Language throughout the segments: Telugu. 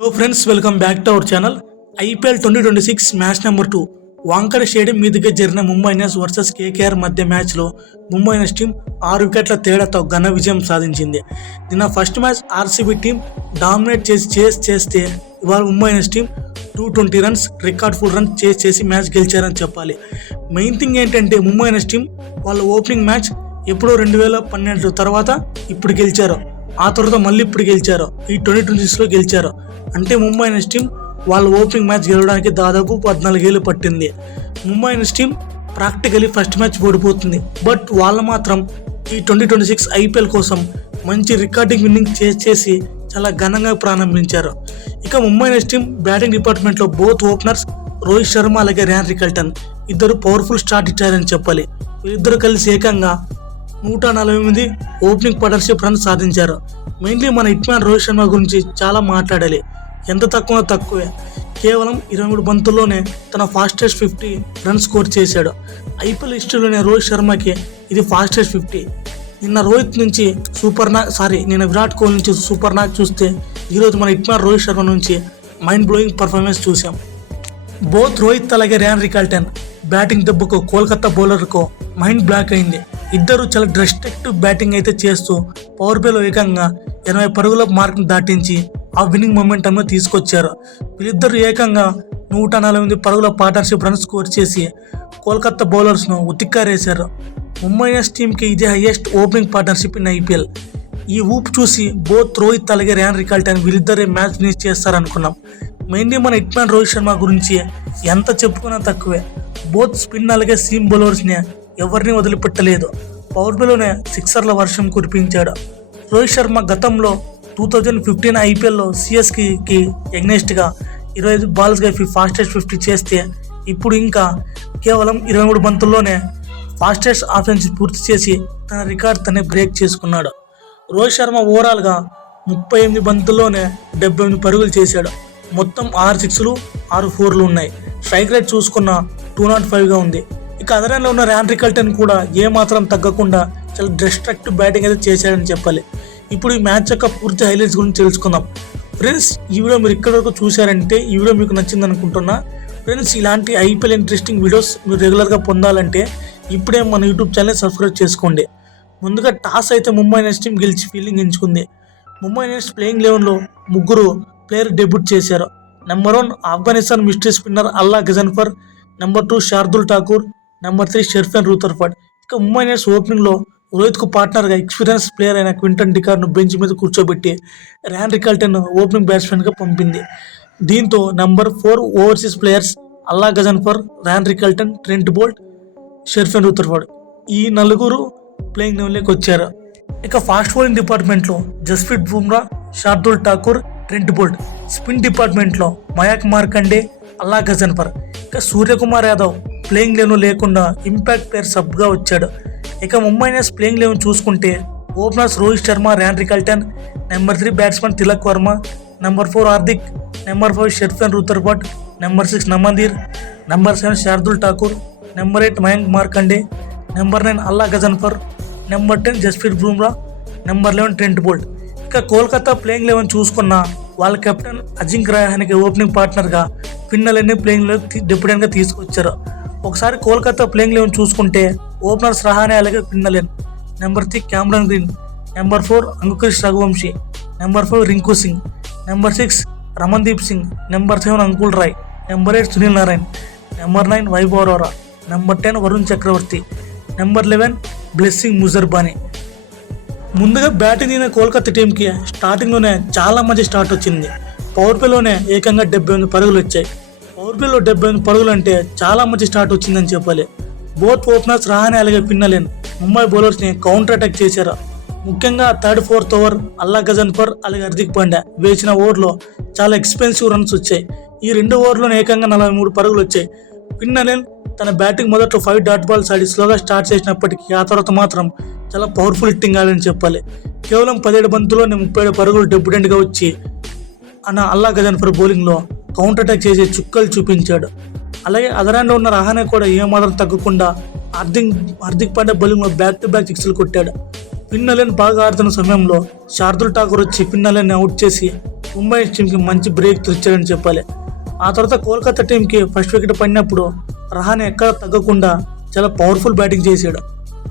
Hello friends, welcome back to our channel. IPL 2026 match number 2 Wankhede stadium మీదుగా జరిగిన ముంబై ఇండియన్స్ వర్సెస్ కేకేఆర్ మధ్య మ్యాచ్లో ముంబై ఇండియన్స్ టీం 6 వికెట్ల తేడాతో ఘన విజయం సాధించింది. నిన్న first match RCB team dominate చేస్తే ఇవాళ Mumbai Indians team 220 runs record full runs చేసి మ్యాచ్ గెలిచారని చెప్పాలి. మెయిన్ థింగ్ ఏంటంటే ముంబై ఇండియన్స్ టీం వాళ్ళ ఓపెనింగ్ మ్యాచ్ ఎప్పుడో 2012 తర్వాత ఇప్పుడు గెలిచారు. ఆ తర్వాత మళ్ళీ ఇప్పుడు గెలిచారు. ఈ 2026లో గెలిచారు. అంటే ముంబై ఇండియన్స్ టీం వాళ్ళ ఓపెనింగ్ మ్యాచ్ గెలవడానికి దాదాపు 14 ఏళ్ళు పట్టింది. Mumbai Indians team practically first match ఓడిపోతుంది. బట్ వాళ్ళు మాత్రం ఈ 2026 ఐపీఎల్ కోసం మంచి రికార్డింగ్ విన్నింగ్ చేసి చాలా ఘనంగా ప్రారంభించారు. ఇక ముంబై ఇండియన్స్ టీం బ్యాటింగ్ డిపార్ట్మెంట్లో బోత్ ఓపెనర్స్ రోహిత్ శర్మ అలాగే ర్యాన్ రికల్టన్ ఇద్దరు పవర్ఫుల్ స్టార్ట్ ఇచ్చారని చెప్పాలి. వీరిద్దరు కలిసి ఏకంగా 148 ఓపెనింగ్ పార్ట్నర్షిప్ రన్స్ సాధించారు. మెయిన్లీ మన హిట్మ్యాన్ రోహిత్ శర్మ గురించి చాలా మాట్లాడాలి. ఎంత తక్కువే, కేవలం 23 బంతుల్లోనే తన ఫాస్టెస్ట్ 50 రన్స్ స్కోర్ చేశాడు. ఐపీఎల్ హిస్టరీలోనే రోహిత్ శర్మకి ఇది ఫాస్టెస్ట్ 50. నిన్న విరాట్ కోహ్లీ నుంచి సూపర్ నాక్ చూస్తే ఈరోజు మన హిట్మ్యాన్ రోహిత్ శర్మ నుంచి మైండ్ బ్లోయింగ్ పర్ఫార్మెన్స్ చూసాం. బోత్ రోహిత్ అలాగే ర్యాన్ రికల్టన్ బ్యాటింగ్ దెబ్బకు కోల్కతా బౌలర్కు మైండ్ బ్లాక్ అయింది. ఇద్దరు చాలా డిస్ట్రక్టివ్ బ్యాటింగ్ అయితే చేస్తూ పవర్ ప్లేలో ఏకంగా 80 పరుగుల మార్క్ను దాటించి ఆ విన్నింగ్ మొమెంటంను తీసుకొచ్చారు. వీళ్ళిద్దరు ఏకంగా 148 పరుగుల పార్ట్నర్షిప్ రన్స్ స్కోర్ చేసి కోల్కతా బౌలర్స్ను ఉతిక్కారేశారు. ముంబై ఇండియన్స్ టీంకి ఇదే highest opening partnership in IPL. ఈ ఊపు చూసి బోత్ రోహిత్ అలాగే ర్యాన్ రికల్టన్ వీళ్ళిద్దరే మ్యాచ్ ఫినిష్ చేస్తారనుకున్నాం. మెయిన్లీ మన హిట్మ్యాన్ రోహిత్ శర్మ గురించి ఎంత చెప్పుకున్నా తక్కువే. బోత్ స్పిన్ అలాగే సీమ్ బౌలర్స్ని ఎవరిని వదిలిపెట్టలేదు. పవర్ ప్లేలోనే సిక్సర్ల వర్షం కురిపించాడు. రోహిత్ శర్మ గతంలో 2015 ఐపీఎల్లో సిఎస్కేకి ఎగ్నెస్ట్గా 25 బాల్స్గా ఫాస్టెస్ట్ 50 చేస్తే ఇప్పుడు ఇంకా కేవలం 23 బంతుల్లోనే ఫాస్టెస్ట్ ఆఫెన్స్ పూర్తి చేసి తన రికార్డ్ తనే బ్రేక్ చేసుకున్నాడు. రోహిత్ శర్మ ఓవరాల్గా 38 బంతుల్లోనే 78 పరుగులు చేశాడు. మొత్తం 6 సిక్స్లు 6 4లు ఉన్నాయి. స్ట్రైక్ రేట్ చూసుకున్న 205గా ఉంది. ఇక అదనంలో ఉన్న ర్యాన్ రికల్టన్ కూడా ఏమాత్రం తగ్గకుండా చాలా డిస్ట్రక్టివ్ బ్యాటింగ్ అయితే చేశాడని చెప్పాలి. ఇప్పుడు ఈ మ్యాచ్ యొక్క పూర్తి హైలైట్స్ గురించి తెలుసుకుందాం. ఫ్రెండ్స్, ఈ వీడియో మీరు ఇక్కడి వరకు చూశారంటే ఈ వీడియో మీకు నచ్చింది అనుకుంటున్నా. ఫ్రెండ్స్, ఇలాంటి ఐపీఎల్ ఇంట్రెస్టింగ్ వీడియోస్ మీరు రెగ్యులర్గా పొందాలంటే ఇప్పుడే మన యూట్యూబ్ ఛానల్ సబ్స్క్రైబ్ చేసుకోండి. ముందుగా టాస్ అయితే ముంబై ఇండియన్స్ టీం గెలిచి ఫీల్డింగ్ ఎంచుకుంది. ముంబై ఇండియన్స్ ప్లేయింగ్ 11లో 3 ప్లేయర్ డెబ్యూట్ చేశారు. Number 1 Afghanistan mystery spinner Allah Ghazanfar, number 2 Shardul Thakur, number 3 Sherfane Rutherford. ఇక ముంబై ఇండియన్స్ ఓపెనింగ్లో రోహిత్కు పార్ట్నర్గా ఎక్స్పీరియన్స్ ప్లేయర్ అయిన క్వింటన్ డికాక్ను బెంచ్ మీద కూర్చోబెట్టి ర్యాన్ రికల్టన్ ఓపెనింగ్ బ్యాట్స్మెన్గా పంపింది. దీంతో number 4 overseas players Allah Ghazanfar, Ryan Rickelton, Trent Boult, Sherfane Rutherford ఈ 4 ప్లేయింగ్ 11లోకి వచ్చారు. ఇక ఫాస్ట్ బౌలింగ్ డిపార్ట్మెంట్లో Jasprit Bumrah, Shardul Thakur, Trent Boult. Spin డిపార్ట్మెంట్లో మయాంక్ మార్కండే, అల్లా గజన్ఫర్. ఇక సూర్యకుమార్ యాదవ్ ప్లేయింగ్ 11 లేకుండా ఇంపాక్ట్ ప్లేయర్ సబ్గా వచ్చాడు. ఇక ముంబై ఇండియన్స్ ప్లేయింగ్ 11 చూసుకుంటే openers Rohit Sharma, Ryan Rickelton, number 3 batsmen Tilak Varma, number 4 Hardik, number 5 Sherfane Rutherford, number 6 Naman Dhir, number 7 Shardul Thakur, number 8 Mayank Markande, number 9 Allah Ghazanfar, number 10 Jasprit Bumrah, number 11 Trent Boult. ఇక కోల్కతా ప్లేయింగ్ 11 చూసుకున్న వాళ్ళ కెప్టెన్ అజింక్య రహానెకి ఓపెనింగ్ పార్ట్నర్గా ఫిన్నెల్ని ప్లేయింగ్ 11 డిప్యూటెంట్గా తీసుకొచ్చారు. ఒకసారి కోల్కతా ప్లేయింగ్ 11 చూసుకుంటే ఓపెనర్స్ రహానే అలాగే Finn Allen, number 3 Cameron Green, number 4 Ankush Raghuvanshi, number 5 Rinku Singh, number 6 Ramandeep Singh, number 7 Anukul Roy, number 8 Sunil Narine, number 9 Vaibhav Arora, number 10 Varun Chakravarthy, number 11 Blessing Muzarabani. ముందుగా బ్యాటింగ్ దిగిన కోల్కతా టీంకి స్టార్టింగ్లోనే చాలా మంచి స్టార్ట్ వచ్చింది. పవర్ ప్లేలోనే ఏకంగా 78 పరుగులు వచ్చాయి. పవర్ ప్లేలో 78 పరుగులు అంటే చాలా మంచి స్టార్ట్ వచ్చిందని చెప్పాలి. బోత్ ఓపెనర్స్ రహానే అలాగే ఫిన్నెలెన్ ముంబై బౌలర్స్ని కౌంటర్ అటాక్ చేశారు. ముఖ్యంగా 3rd 4th ఓవర్ అల్లా గజన్ఫర్ అలాగే హార్దిక్ పాండ్యా వేసిన ఓవర్లో చాలా ఎక్స్పెన్సివ్ రన్స్ వచ్చాయి. ఈ 2 ఓవర్లోనే ఏకంగా 43 పరుగులు వచ్చాయి. ఫిన్నెలెన్ తన బ్యాటింగ్ మొదట్లో 5 డాట్ బాల్స్ ఆడి స్లోగా స్టార్ట్ చేసినప్పటికీ ఆ తర్వాత మాత్రం చాలా పవర్ఫుల్ హిట్టింగ్ ఆడని చెప్పాలి. కేవలం 17 బంతుల్లోనే 37 పరుగులు డెబ్యూటెంట్గా వచ్చి అల్లా గజన్ఫర్ బౌలింగ్లో కౌంటర్ అటాక్ చేసి చుక్కలు చూపించాడు. అలాగే అదనంలో ఉన్న రహానే కూడా ఏమాత్రం తగ్గకుండా హార్దిక్ పాండ్యా బౌలింగ్లో బ్యాక్ టు బ్యాక్ 6లు కొట్టాడు. ఫిన్నెలెన్ బాగా ఆడుతున్న సమయంలో శార్దుల్ ఠాకూర్ వచ్చి ఫిన్నెలెన్ అవుట్ చేసి ముంబై ఇండియన్స్ టీంకి మంచి బ్రేక్ తెచ్చాడని చెప్పాలి. ఆ తర్వాత కోల్కతా టీంకి ఫస్ట్ వికెట్ పడినప్పుడు రహానే ఎక్కడ తగ్గకుండా చాలా పవర్ఫుల్ బ్యాటింగ్ చేశాడు.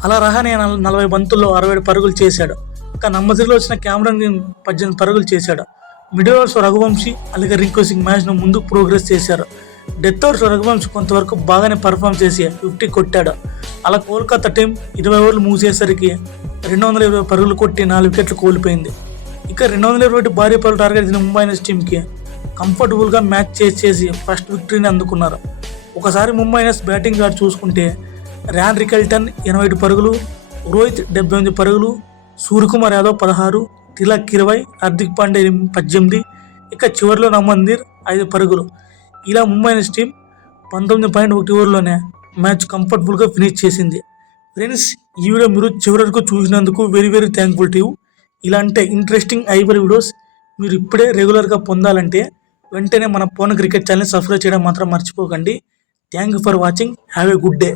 అలా రహానే 40 బంతుల్లో 67 పరుగులు చేశాడు. ఇక నంబర్ 3లో వచ్చిన క్యామరన్ గ్రీన్ 18 పరుగులు చేశాడు. మిడిల్ ఓవర్స్ రఘువంశీ అలాగే రింకు సింగ్ మ్యాచ్ను ముందుకు ప్రోగ్రెస్ చేశారు. డెత్ ఓవర్స్ రఘువంశీ కొంతవరకు బాగానే పర్ఫామ్ చేసి 50 కొట్టాడు. అలా కోల్కతా టీం 20 ఓవర్లు ముగిసేసరికి 220 పరుగులు కొట్టి 4 వికెట్లు కోల్పోయింది. ఇక 220 భారీ పరుగులు టార్గెట్ ఇచ్చిన ముంబై ఇండియన్స్ టీంకి కంఫర్టబుల్గా మ్యాచ్ చేసి ఫస్ట్ విక్టరీని అందుకున్నారు. ఒకసారి ముంబై ఇండియన్స్ బ్యాటింగ్ గార్డ్ చూసుకుంటే ర్యాన్ రికల్టన్ 87 పరుగులు, రోహిత్ 78 పరుగులు, సూర్యకుమార్ యాదవ్ 16, తిలక్ 20, హార్దిక్ పాండే 18, ఇక చివరిలో నమందీర్ 5 పరుగులు. ఇలా ముంబై ఇండియన్స్ టీం 19.1 ఓవర్లోనే మ్యాచ్ కంఫర్టబుల్గా ఫినిష్ చేసింది. ఫ్రెండ్స్, ఈ వీడియో మీరు చివరి వరకు చూసినందుకు very very thankful to you. ఇలాంటి ఇంట్రెస్టింగ్ ఐవర్ వీడియోస్ మీరు ఇప్పుడే రెగ్యులర్గా పొందాలంటే వెంటనే మన పోన్ క్రికెట్ ఛానల్ సబ్స్క్రైబ్ చేయడం మాత్రం మర్చిపోకండి. Thank you for watching. Have a good day.